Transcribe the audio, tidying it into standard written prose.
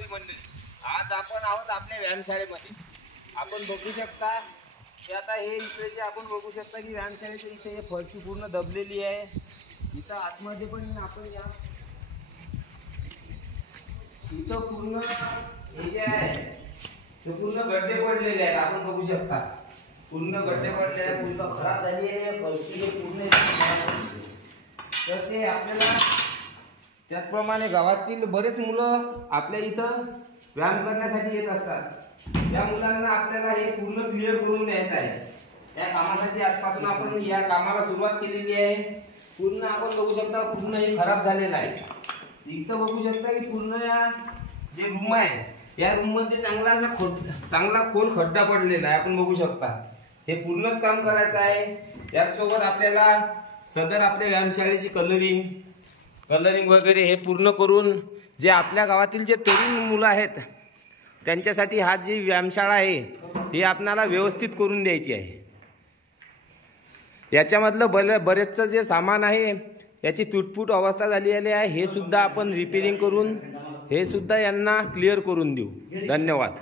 शेतकरी मंडळी, आज आपण आहोत आपल्या व्यायामशाळेमध्ये। आपण बघू शकता की आता हे इथे जे आपण बघू शकता की व्यायामशाळेच्या इथे हे फरशी पूर्ण दबलेली आहे। इथं आतमध्ये पण आपण या इथं पूर्ण हे जे आहे ते पूर्ण गड्डे पडलेले आहेत। आपण बघू शकता पूर्ण गड्डे पडलेले आहेत, पूर्ण खराब झालेली आहे फरशी पूर्ण। तर ते आपल्याला त्याचप्रमाणे गावातील बरेच मुलं आपल्या इथं व्यायाम करण्यासाठी येत असतात। या मुलांना आपल्याला हे पूर्ण क्लिअर करून द्यायचं आहे। या कामासाठी आजपासून आपण या कामाला सुरुवात केलेली आहे। पूर्ण आपण बघू शकता पूर्ण हे खराब झालेलं आहे। इथं बघू शकता की पूर्ण या जे रूम आहे या रूम मध्ये चांगला खोल खड्डा पडलेला आहे। आपण बघू शकता हे पूर्णच काम करायचं आहे। यासोबत आपल्याला सदर आपल्या व्यायामशाळेची कलरिंग वगैरे हे पूर्ण करून जे आपल्या गावातील जे तरुण मुलं आहेत त्यांच्यासाठी हा जी व्यायामशाळा आहे ही आपल्याला व्यवस्थित करून द्यायची आहे। याच्यामधलं बरेचचं जे सामान आहे याची तुटफूट अवस्था झालेली आहे, हे सुद्धा आपण रिपेअरिंग करून हे सुद्धा यांना क्लिअर करून देऊ। धन्यवाद।